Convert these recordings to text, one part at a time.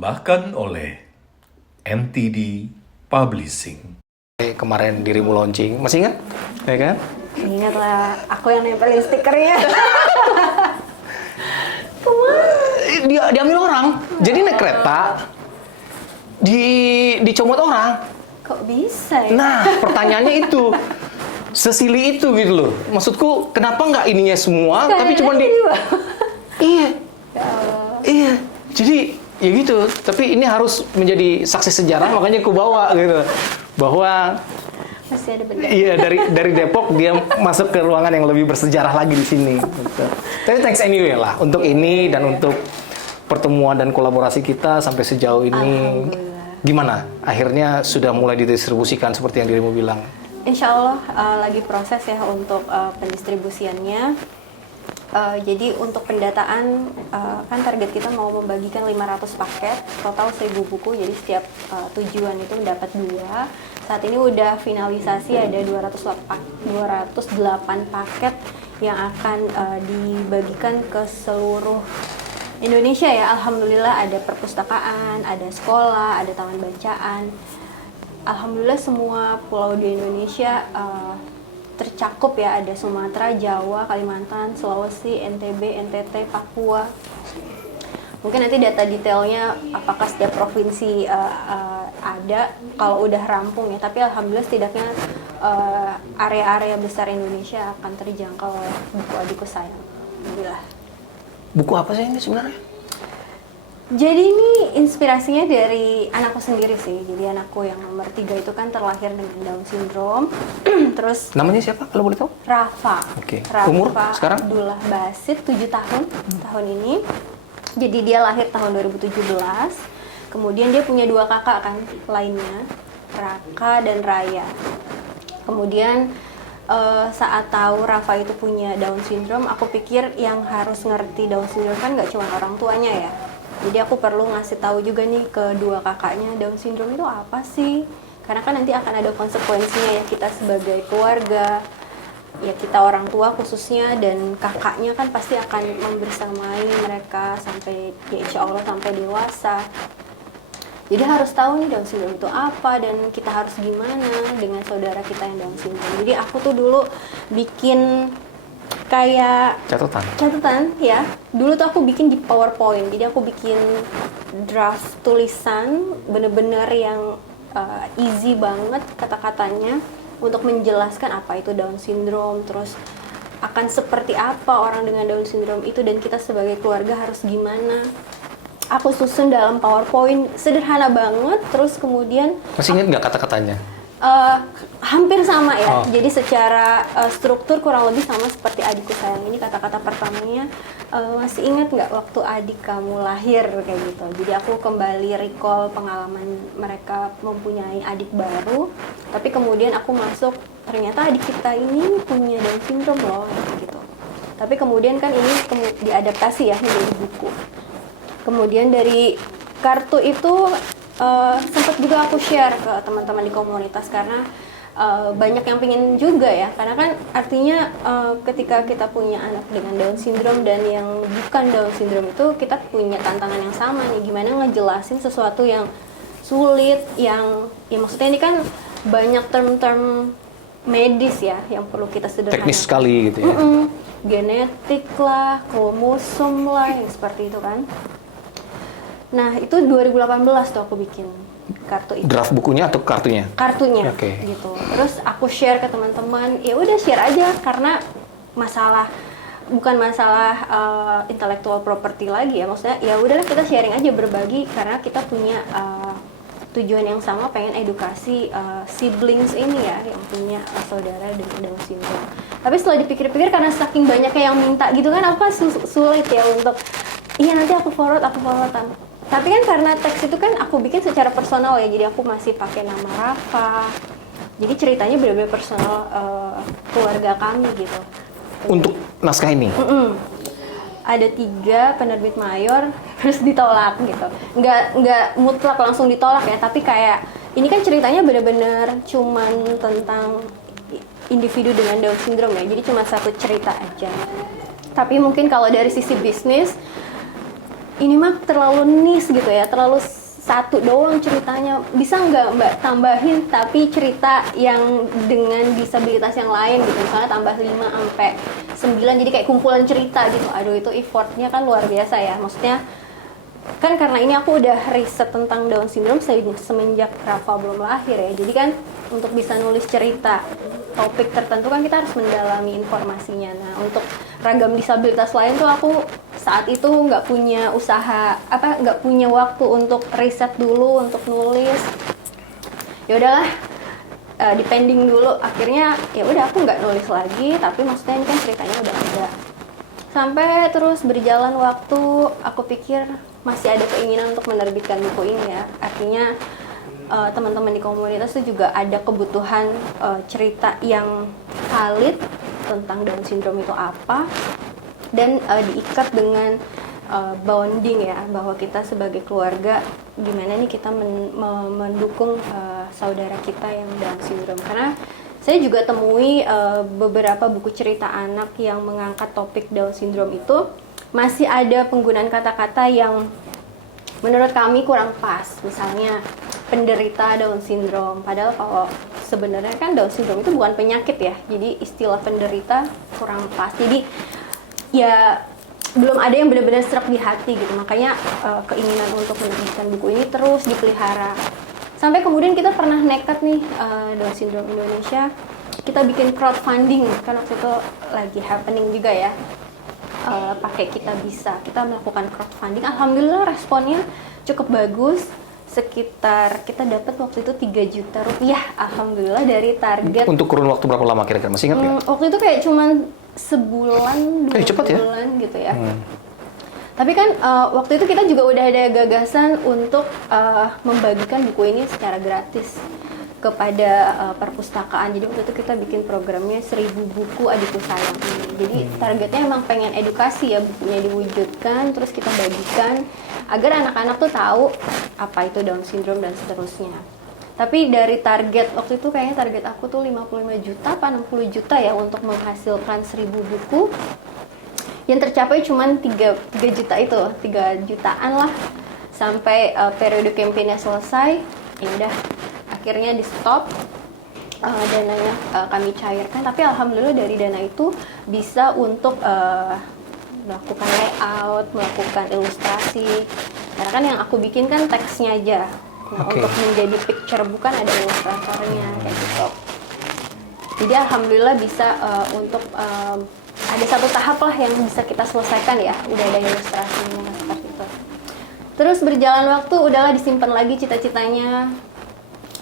Dipersembahkan oleh NTD Publishing. Kemarin dirimu launching, masih ingat? Ya kan? Ingat lah, aku yang nempelin stikernya. Diambil orang, jadi naik kereta, dicomot orang. Kok bisa ya? Nah, pertanyaannya itu, sesili itu gitu loh. Maksudku, kenapa nggak ininya semua, tapi cuma di... Iya. Ya Allah. Iya. Jadi, ya gitu. Tapi ini harus menjadi saksi sejarah, makanya aku bawa gitu. Bahwa Masih ada benda. iya dari Depok dia masuk ke ruangan yang lebih bersejarah lagi di sini. Gitu. Tapi thanks anyway lah untuk ini dan untuk pertemuan dan kolaborasi kita sampai sejauh ini. Alhamdulillah. Gimana? Akhirnya sudah mulai didistribusikan seperti yang dirimu bilang. Insya Allah lagi proses ya untuk pendistribusiannya. Jadi untuk pendataan kan target kita mau membagikan 500 paket, total 1000 buku. Jadi setiap tujuan itu mendapat 2. Saat ini udah finalisasi ada 208 paket yang akan dibagikan ke seluruh Indonesia ya. Alhamdulillah ada perpustakaan, ada sekolah, ada taman bacaan. Alhamdulillah semua pulau di Indonesia tercakup ya, ada Sumatera, Jawa, Kalimantan, Sulawesi, NTB, NTT, Papua. Mungkin nanti data detailnya apakah setiap provinsi ada kalau udah rampung ya, tapi alhamdulillah setidaknya area-area besar Indonesia akan terjangkau oleh buku adikku sayang. Alhamdulillah. Buku apa sih ini sebenarnya? Jadi ini inspirasinya dari anakku sendiri sih. Jadi anakku yang nomor 3 itu kan terlahir dengan Down syndrome. Terus Namanya siapa kalau boleh tahu? Rafa. Oke. Rafa Umur sekarang? Abdullah Basit, 7 tahun tahun ini. Jadi dia lahir tahun 2017. Kemudian dia punya 2 kakak kan lainnya, Raka dan Raya. Kemudian saat tahu Rafa itu punya Down syndrome, aku pikir yang harus ngerti Down syndrome kan nggak cuma orang tuanya ya. Jadi aku perlu ngasih tahu juga nih ke 2 kakaknya Down syndrome itu apa sih? Karena kan nanti akan ada konsekuensinya ya, kita sebagai keluarga, ya kita orang tua khususnya, dan kakaknya kan pasti akan membersamai mereka sampai ya insya Allah sampai dewasa. Jadi harus tahu nih Down syndrome itu apa dan kita harus gimana dengan saudara kita yang Down syndrome. Jadi aku tuh dulu bikin kayak catatan ya. Dulu tuh aku bikin di PowerPoint. Jadi aku bikin draft tulisan bener-bener yang easy banget kata-katanya untuk menjelaskan apa itu Down syndrome, terus akan seperti apa orang dengan Down syndrome itu, dan kita sebagai keluarga harus gimana. Aku susun dalam PowerPoint sederhana banget, terus kemudian Masih ingat nggak kata-katanya? hampir sama ya. Oh. Jadi secara struktur kurang lebih sama seperti adikku sayang ini. Kata-kata pertamanya masih ingat nggak waktu adik kamu lahir kayak gitu. Jadi aku kembali recall pengalaman mereka mempunyai adik baru. Tapi kemudian aku masuk, ternyata adik kita ini punya Down syndrome loh gitu. Tapi kemudian kan ini diadaptasi ya menjadi buku. Kemudian dari kartu itu sempat juga aku share ke teman-teman di komunitas karena banyak yang pingin juga ya, karena kan artinya ketika kita punya anak dengan Down syndrome dan yang bukan Down syndrome itu kita punya tantangan yang sama nih, gimana ngejelasin sesuatu yang sulit, yang ya maksudnya ini kan banyak term-term medis ya yang perlu kita sederhanakan. Teknis sekali gitu ya. Genetik lah, kromosom lah, yang seperti itu kan. Nah, itu 2018 tuh aku bikin kartu itu. Draft bukunya atau kartunya? Kartunya, Oke. gitu. Terus aku share ke teman-teman, ya udah share aja karena bukan masalah intellectual property lagi ya. Maksudnya ya udahlah kita sharing aja, berbagi karena kita punya tujuan yang sama, pengen edukasi siblings ini ya yang punya saudara dengan Down syndrome. Tapi setelah dipikir-pikir karena saking banyaknya yang minta gitu kan, apa sulit ya untuk iya nanti aku forward. Tapi kan karena teks itu kan aku bikin secara personal ya, jadi aku masih pakai nama Rafa. Jadi ceritanya benar-benar personal keluarga kami gitu. Untuk naskah ini? Ada 3 penerbit mayor, terus ditolak gitu. Nggak mutlak langsung ditolak ya, tapi kayak ini kan ceritanya benar-benar cuman tentang individu dengan Down syndrome ya, jadi cuma satu cerita aja. Tapi mungkin kalau dari sisi bisnis, ini mah terlalu niche gitu ya, terlalu satu doang ceritanya. Bisa nggak Mbak tambahin tapi cerita yang dengan disabilitas yang lain gitu, misalnya tambah 5 sampai 9 jadi kayak kumpulan cerita gitu. Aduh itu effortnya kan luar biasa ya, maksudnya kan karena ini aku udah riset tentang Down syndrome semenjak Rafa belum lahir ya, jadi kan untuk bisa nulis cerita topik tertentu kan kita harus mendalami informasinya. Nah untuk ragam disabilitas lain tuh aku saat itu nggak punya usaha nggak punya waktu untuk riset dulu untuk nulis. Ya udahlah, depending dulu. Akhirnya ya udah aku nggak nulis lagi, tapi maksudnya ini kan ceritanya udah ada. Sampai terus berjalan waktu, aku pikir masih ada keinginan untuk menerbitkan buku ini ya. Artinya teman-teman di komunitas itu juga ada kebutuhan cerita yang valid tentang Down syndrome itu apa, dan diikat dengan bonding ya, bahwa kita sebagai keluarga gimana nih kita mendukung saudara kita yang Down syndrome. Karena saya juga temui beberapa buku cerita anak yang mengangkat topik Down syndrome itu masih ada penggunaan kata-kata yang menurut kami kurang pas. Misalnya penderita Down syndrome, padahal kalau sebenarnya kan Down syndrome itu bukan penyakit ya, jadi istilah penderita kurang pas. Jadi ya belum ada yang benar-benar serak di hati gitu, makanya keinginan untuk menerbitkan buku ini terus dipelihara. Sampai kemudian kita pernah nekat nih, Down syndrome Indonesia, kita bikin crowdfunding, kan waktu itu lagi happening juga ya, pakai Kita Bisa. Kita melakukan crowdfunding, alhamdulillah responnya cukup bagus. Sekitar kita dapat waktu itu 3 juta rupiah, alhamdulillah, dari target. Untuk kurun waktu berapa lama kira-kira, masih ingat nggak? Waktu itu kayak cuman sebulan, 2 cepet ya? bulan gitu ya. Tapi kan waktu itu kita juga udah ada gagasan untuk membagikan buku ini secara gratis kepada perpustakaan. Jadi waktu itu kita bikin programnya 1000 buku Adikku Sayang ini. Jadi targetnya emang pengen edukasi ya, bukunya diwujudkan, terus kita bagikan agar anak-anak tuh tahu apa itu Down syndrome dan seterusnya. Tapi dari target, waktu itu kayaknya target aku tuh 55 juta apa 60 juta ya untuk menghasilkan 1000 buku. Yang tercapai cuma 3 juta itu, 3 jutaan lah. Sampai periode kampanye selesai, ya udah akhirnya di stop, dananya kami cairkan. Tapi alhamdulillah dari dana itu bisa untuk melakukan layout, melakukan ilustrasi. Karena kan yang aku bikin kan teksnya aja. Nah, untuk menjadi picture bukan ada ilustratornya kayak gitu. Jadi alhamdulillah bisa untuk ada satu tahap lah yang bisa kita selesaikan ya, udah ada ilustrasinya seperti itu. Terus berjalan waktu, udahlah disimpan lagi cita-citanya,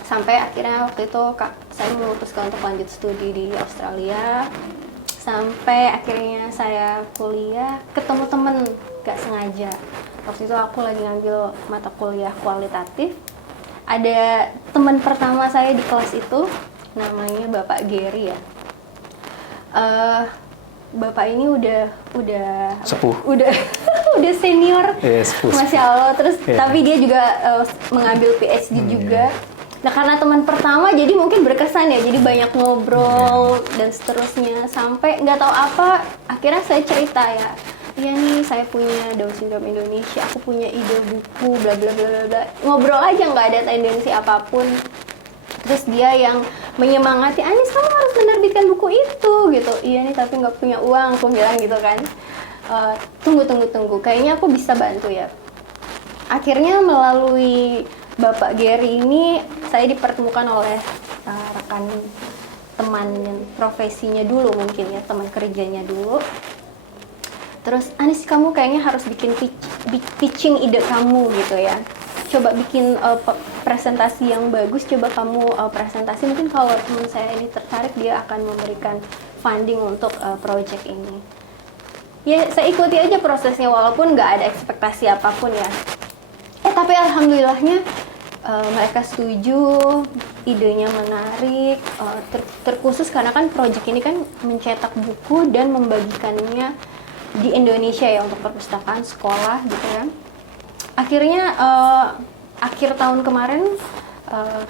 sampai akhirnya waktu itu saya memutuskan untuk lanjut studi di Australia. Sampai akhirnya saya kuliah, ketemu temen gak sengaja. Waktu itu aku lagi ngambil mata kuliah kualitatif. Ada teman pertama saya di kelas itu, namanya Bapak Gary ya. Bapak ini udah sepuh, udah senior, sepuh. Masya Allah. Terus tapi dia juga mengambil PhD juga. Nah karena teman pertama jadi mungkin berkesan ya, jadi banyak ngobrol dan seterusnya. Sampai nggak tahu apa, akhirnya saya cerita ya, iya nih saya punya Down syndrome Indonesia, aku punya ide buku, bla bla bla bla bla. Ngobrol aja, nggak ada tendensi apapun. Terus dia yang menyemangati, Anis kamu harus menerbitkan buku itu gitu. Iya nih tapi nggak punya uang, aku bilang gitu kan. Tunggu, kayaknya aku bisa bantu ya. Akhirnya melalui Bapak Gary ini saya dipertemukan oleh rekan teman profesinya dulu mungkin ya, teman kerjanya dulu. Terus Anis kamu kayaknya harus bikin pitching ide kamu gitu ya. Coba bikin presentasi yang bagus, coba kamu presentasi, mungkin kalau teman saya ini tertarik dia akan memberikan funding untuk project ini. Ya saya ikuti aja prosesnya walaupun nggak ada ekspektasi apapun ya. Tapi alhamdulillahnya mereka setuju, idenya menarik, terkhusus karena kan project ini kan mencetak buku dan membagikannya di Indonesia ya untuk perpustakaan sekolah gitu kan. Akhirnya akhir tahun kemarin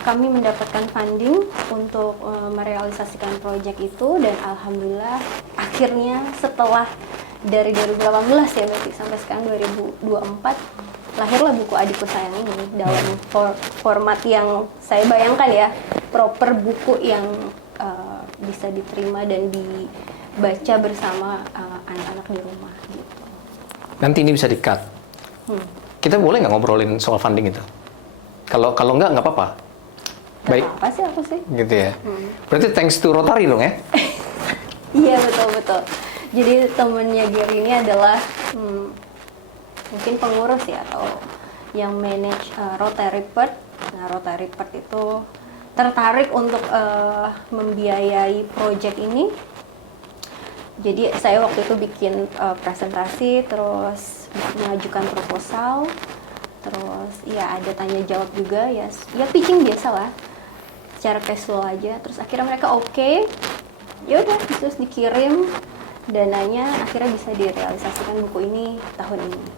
kami mendapatkan funding untuk merealisasikan proyek itu, dan alhamdulillah akhirnya setelah dari 2018 ya berarti sampai sekarang 2024 lahirlah buku Adikku Sayang ini dalam format yang saya bayangkan ya, proper buku yang bisa diterima dan dibaca bersama anak-anak di rumah gitu. Nanti ini bisa di-cut. Kita boleh nggak ngobrolin soal funding itu? Kalau nggak apa-apa. Baik. Apa sih aku sih? Gitu ya. Berarti thanks to Rotary dong ya? Iya betul. Jadi temennya Gary ini adalah mungkin pengurus ya atau yang manage Rotary Perth. Nah Rotary Perth itu tertarik untuk membiayai project ini. Jadi saya waktu itu bikin presentasi, terus mengajukan proposal, terus ya ada tanya jawab juga ya pitching biasa lah, secara casual aja. Terus akhirnya mereka oke, ya udah terus dikirim dananya, akhirnya bisa direalisasikan buku ini tahun ini.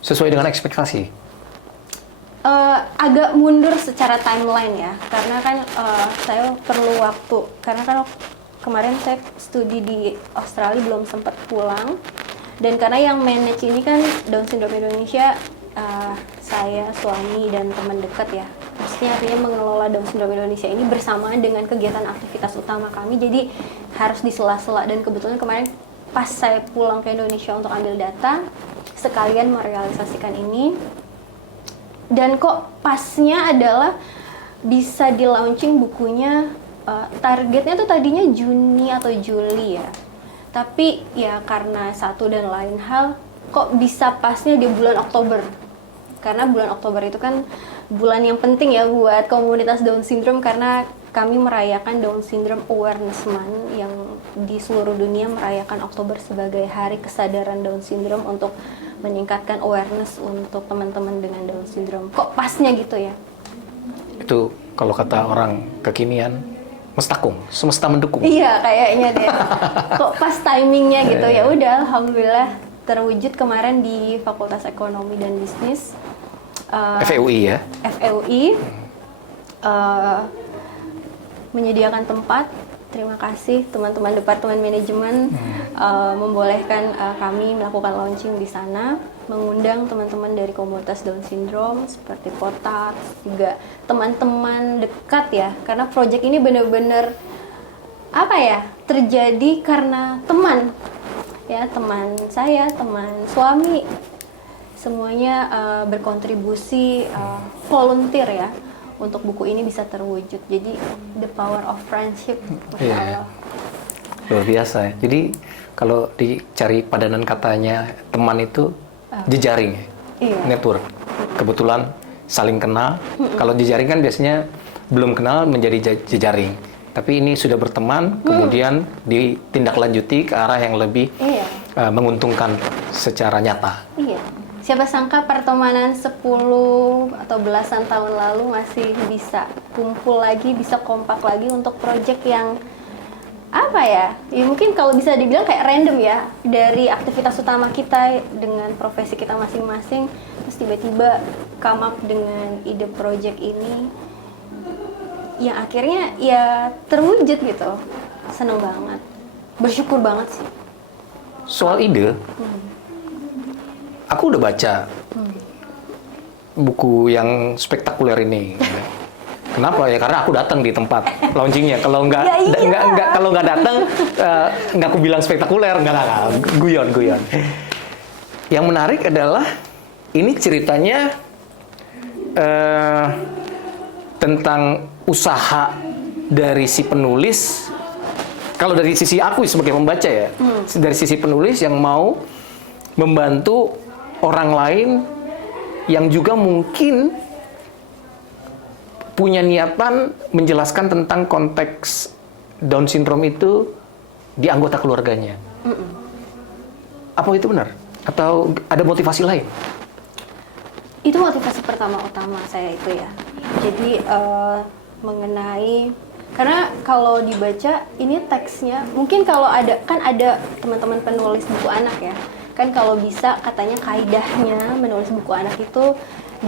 Sesuai dengan ekspektasi? Agak mundur secara timeline ya, karena kan saya perlu waktu, karena kan kemarin saya studi di Australia belum sempat pulang, dan karena yang manage ini kan Down Syndrome Indonesia, saya, suami, dan teman dekat ya. Maksudnya artinya mengelola Down Syndrome Indonesia ini bersamaan dengan kegiatan aktivitas utama kami, jadi harus di sela-sela. Dan kebetulan kemarin pas saya pulang ke Indonesia untuk ambil data, sekalian merealisasikan ini. Dan kok pasnya adalah bisa di launching bukunya, targetnya tuh tadinya Juni atau Juli ya. Tapi ya karena satu dan lain hal, kok bisa pasnya di bulan Oktober. Karena bulan Oktober itu kan bulan yang penting ya buat komunitas Down Syndrome, karena kami merayakan Down Syndrome Awareness Month yang di seluruh dunia merayakan Oktober sebagai hari kesadaran Down Syndrome untuk meningkatkan awareness untuk teman-teman dengan Down Syndrome. Kok pasnya gitu ya? Itu kalau kata orang kekinian, mestakung, semesta mendukung. Iya, kayaknya deh. Kok pas timingnya gitu ya. Udah, alhamdulillah terwujud kemarin di Fakultas Ekonomi dan Bisnis. FEUI ya? FEUI menyediakan tempat. Terima kasih teman-teman Departemen Manajemen membolehkan kami melakukan launching di sana, mengundang teman-teman dari komunitas Down Syndrome seperti Potat, juga teman-teman dekat ya, karena proyek ini benar-benar apa ya, terjadi karena teman ya, teman saya, teman suami, semuanya berkontribusi volunteer ya untuk buku ini bisa terwujud. Jadi the power of friendship. Iya. Luar biasa ya. Jadi kalau dicari padanan katanya teman itu jejaring ya. Iya. Network. Kebetulan saling kenal. Kalau jejaring kan biasanya belum kenal menjadi jejaring. Tapi ini sudah berteman, kemudian ditindaklanjuti ke arah yang lebih menguntungkan secara nyata. Iya. Siapa sangka pertemanan 10 atau belasan tahun lalu masih bisa kumpul lagi, bisa kompak lagi untuk proyek yang apa ya? Ya mungkin kalau bisa dibilang kayak random ya, dari aktivitas utama kita dengan profesi kita masing-masing, terus tiba-tiba come up dengan ide proyek ini yang akhirnya ya terwujud gitu. Seneng banget, bersyukur banget sih. Soal ide, aku udah baca buku yang spektakuler ini. Kenapa ya? Karena aku datang di tempat launchingnya. Kalau nggak datang, nggak aku bilang spektakuler, nggak guyon. Yang menarik adalah ini ceritanya tentang usaha dari si penulis. Kalau dari sisi aku sebagai pembaca ya, dari sisi penulis yang mau membantu orang lain yang juga mungkin punya niatan menjelaskan tentang konteks Down Syndrome itu di anggota keluarganya. Apa itu benar? Atau ada motivasi lain? Itu motivasi utama saya itu ya. Jadi mengenai, karena kalau dibaca ini teksnya, mungkin kalau ada teman-teman penulis buku anak ya, kan kalau bisa katanya kaidahnya menulis buku anak itu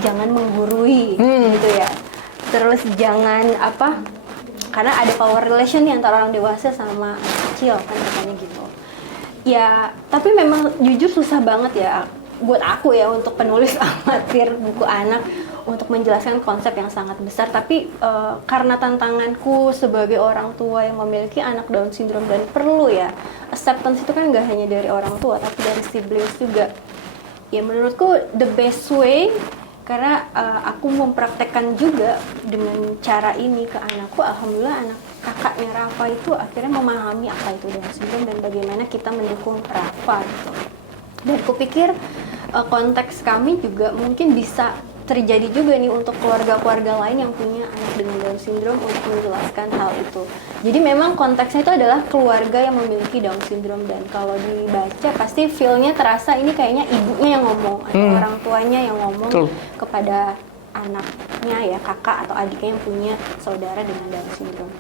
jangan menggurui gitu ya. Terus jangan karena ada power relation nih antara orang dewasa sama anak. kecil kan katanya gitu. Ya, tapi memang jujur susah banget ya buat aku ya untuk penulis amatir buku anak untuk menjelaskan konsep yang sangat besar. Tapi karena tantanganku sebagai orang tua yang memiliki anak Down syndrome dan perlu ya acceptance itu kan nggak hanya dari orang tua tapi dari siblings juga. Ya menurutku the best way, karena aku mempraktekkan juga dengan cara ini ke anakku. Alhamdulillah anak kakaknya Rafa itu akhirnya memahami apa itu Down syndrome dan bagaimana kita mendukung Rafa gitu. Dan kupikir konteks kami juga mungkin bisa terjadi juga nih untuk keluarga-keluarga lain yang punya anak dengan Down syndrome untuk menjelaskan hal itu. Jadi memang konteksnya itu adalah keluarga yang memiliki Down syndrome, dan kalau dibaca pasti feel-nya terasa ini kayaknya ibunya yang ngomong atau orang tuanya yang ngomong kepada anaknya ya, kakak atau adiknya yang punya saudara dengan Down syndrome.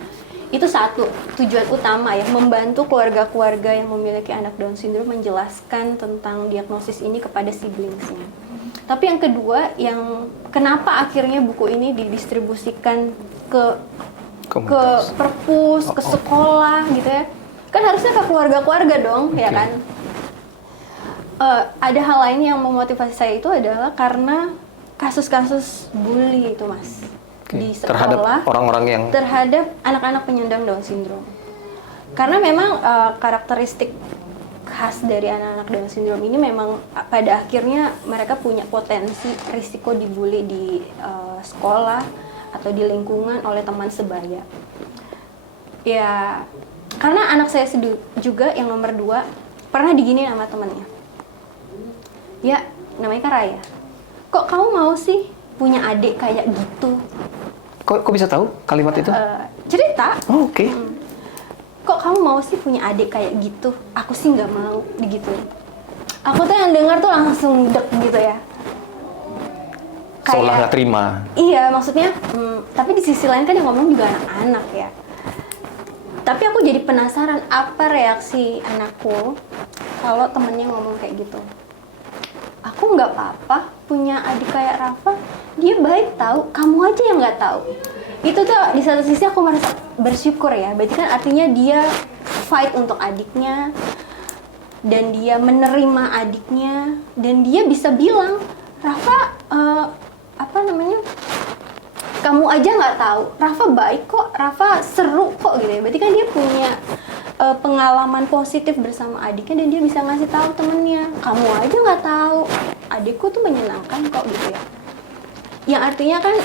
Itu satu tujuan utama ya, membantu keluarga-keluarga yang memiliki anak Down syndrome menjelaskan tentang diagnosis ini kepada siblingsnya. Tapi yang kedua, yang kenapa akhirnya buku ini didistribusikan ke perpus, ke sekolah gitu ya, kan harusnya ke keluarga-keluarga dong, ya kan. Ada hal lain yang memotivasi saya itu adalah karena kasus-kasus bully itu Mas, di sekolah terhadap orang-orang yang terhadap anak-anak penyandang Down syndrome. Karena memang karakteristik khas dari anak-anak Down syndrome ini memang pada akhirnya mereka punya potensi risiko dibully di sekolah atau di lingkungan oleh teman sebaya. Ya, karena anak saya juga yang nomor 2 pernah diginiin sama temannya. Ya, namanya kan Raya. Kok kamu mau sih punya adik kayak gitu? Kok bisa tahu kalimat itu? Cerita. Oh, oke. Kok kamu mau sih punya adik kayak gitu? Aku sih nggak mau digituin. Aku tuh yang dengar tuh langsung dek gitu ya. Seolah nggak terima. Iya, maksudnya, tapi di sisi lain kan yang ngomong juga anak-anak ya. Tapi aku jadi penasaran apa reaksi anakku kalau temennya ngomong kayak gitu. Aku nggak apa-apa punya adik kayak Rafa, dia baik tahu, kamu aja yang nggak tahu. Itu tuh di satu sisi aku merasa bersyukur ya, berarti kan artinya dia fight untuk adiknya, dan dia menerima adiknya, dan dia bisa bilang, Rafa, kamu aja nggak tahu, Rafa baik kok, Rafa seru kok gitu ya. Berarti kan dia punya pengalaman positif bersama adiknya, dan dia bisa ngasih tahu temennya, kamu aja nggak tahu, adikku tuh menyenangkan kok gitu ya. Yang artinya kan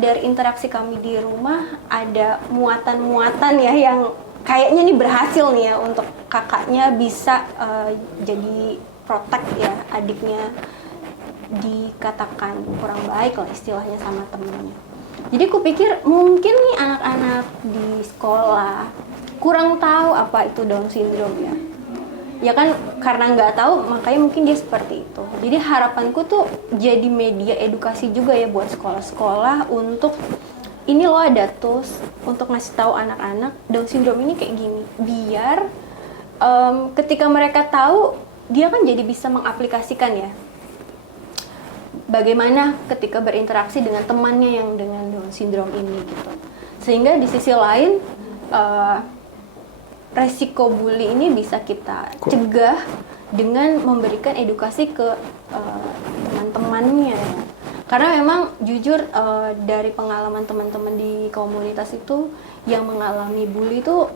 dari interaksi kami di rumah ada muatan-muatan ya yang kayaknya nih berhasil nih ya untuk kakaknya bisa jadi protect ya adiknya dikatakan kurang baik lah istilahnya sama temennya. Jadi aku pikir mungkin nih anak-anak di sekolah kurang tahu apa itu Down syndrome ya. Ya kan karena nggak tahu makanya mungkin dia seperti itu. Jadi harapanku tuh jadi media edukasi juga ya buat sekolah-sekolah untuk ini loh ada tools untuk ngasih tahu anak-anak Down syndrome ini kayak gini. Biar ketika mereka tahu dia kan jadi bisa mengaplikasikan ya. Bagaimana ketika berinteraksi dengan temannya yang dengan Down syndrome ini gitu. Sehingga di sisi lain resiko bully ini bisa kita cegah dengan memberikan edukasi ke teman-temannya. Karena memang jujur dari pengalaman teman-teman di komunitas itu yang mengalami bully itu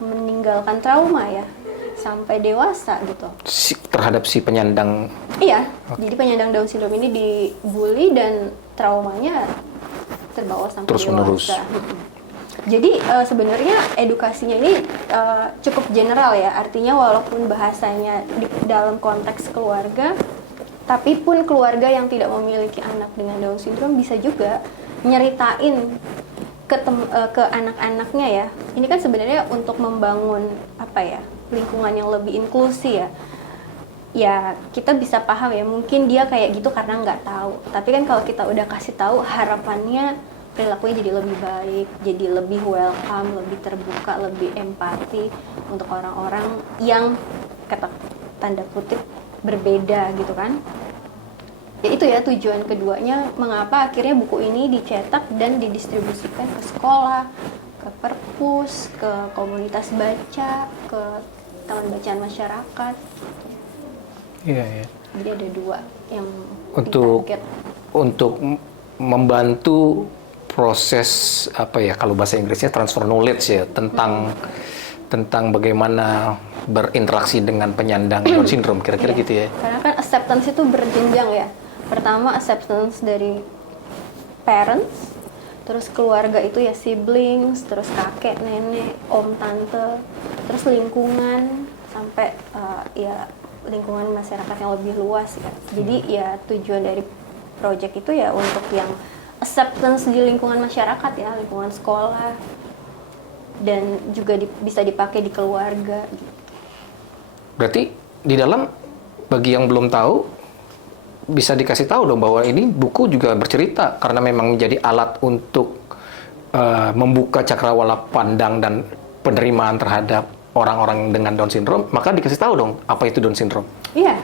meninggalkan trauma ya sampai dewasa gitu. Terhadap si penyandang. Iya, jadi penyandang Down syndrome ini dibully dan traumanya terbawa sampai terus dewasa. Menerus. Jadi sebenarnya edukasinya ini cukup general ya, artinya walaupun bahasanya di dalam konteks keluarga, tapi pun keluarga yang tidak memiliki anak dengan Down syndrome bisa juga nyeritain ke anak-anaknya ya. Ini kan sebenarnya untuk membangun lingkungan yang lebih inklusi ya. Ya kita bisa paham ya, mungkin dia kayak gitu karena nggak tahu. Tapi kan kalau kita udah kasih tahu, harapannya perilakunya jadi lebih baik, jadi lebih welcome, lebih terbuka, lebih empati untuk orang-orang yang kata tanda kutip berbeda gitu kan. Ya itu ya tujuan keduanya mengapa akhirnya buku ini dicetak dan didistribusikan ke sekolah, ke perpus, ke komunitas baca, ke taman bacaan masyarakat. Iya, iya. Jadi ada 2 yang Untuk ditarget. untuk membantu proses apa ya, kalau bahasa Inggrisnya transfer knowledge ya, tentang bagaimana berinteraksi dengan penyandang Down syndrome, kira-kira Iya. gitu ya. Karena kan acceptance itu berjenjang ya. Pertama acceptance dari parents, terus keluarga itu ya siblings, terus kakek, nenek, om, tante, terus lingkungan, sampai ya lingkungan masyarakat yang lebih luas ya. Jadi ya tujuan dari project itu ya untuk yang acceptance di lingkungan masyarakat ya, lingkungan sekolah, dan juga bisa dipakai di keluarga gitu. Berarti di dalam, bagi yang belum tahu, bisa dikasih tahu dong bahwa ini buku juga bercerita karena memang menjadi alat untuk membuka cakrawala pandang dan penerimaan terhadap orang-orang dengan Down syndrome, maka dikasih tahu dong apa itu Down syndrome. Iya,